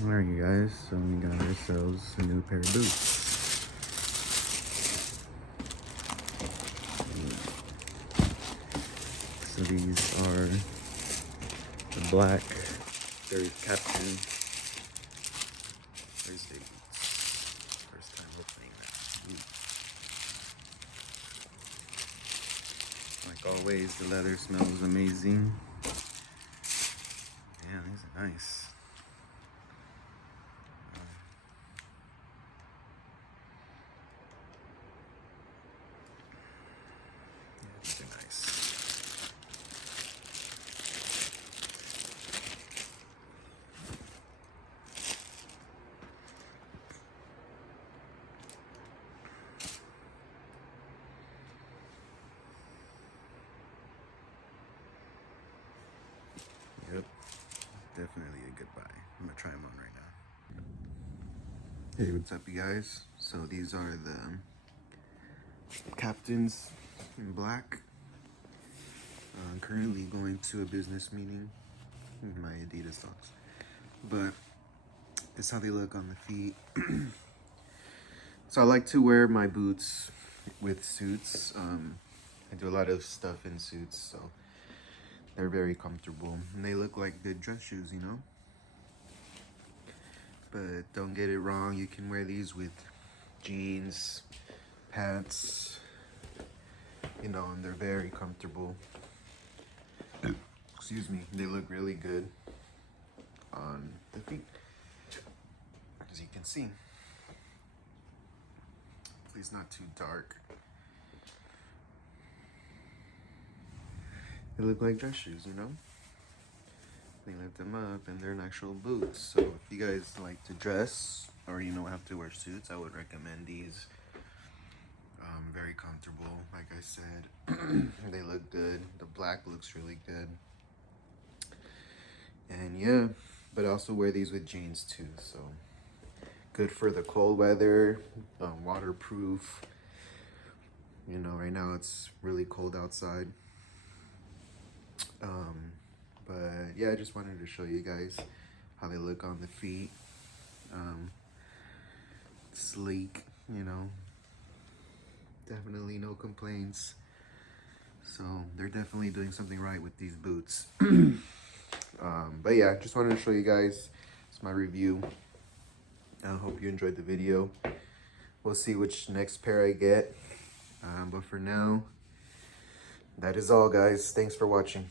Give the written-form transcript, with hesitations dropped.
Alright you guys, so we got ourselves a new pair of boots. So these are the black Jerry Captain Thursday boots. First time opening that boot. Like always, the leather smells amazing. Yeah, these are nice. These are nice. Yep, definitely a good buy. I'm gonna try them on right now. Hey, what's up, you guys? So these are the Captains in black. I'm currently going to a business meeting in my Adidas socks, but it's how they look on the feet. So I like to wear my boots with suits. I do a lot of stuff in suits, so they're very comfortable and they look like good dress shoes, you know. But don't get it wrong, you can wear these with jeans, pants, you know, and they're very comfortable. Excuse me, they look really good on the feet, as you can see. Hopefully it's not too dark. They look like dress shoes, you know? They lift them up and they're an actual boots. So if you guys like to dress or, you know, have to wear suits, I would recommend these. Very comfortable, like I said. They look good. The black looks really good. And yeah, but I also wear these with jeans too, so good for the cold weather, waterproof. You know, right now it's really cold outside. But yeah, I just wanted to show you guys how they look on the feet. Sleek, you know, definitely no complaints. So they're definitely doing something right with these boots. But yeah, just wanted to show you guys. It's my review. I hope you enjoyed the video. We'll see which next pair I get. But for now, that is all, guys. Thanks for watching.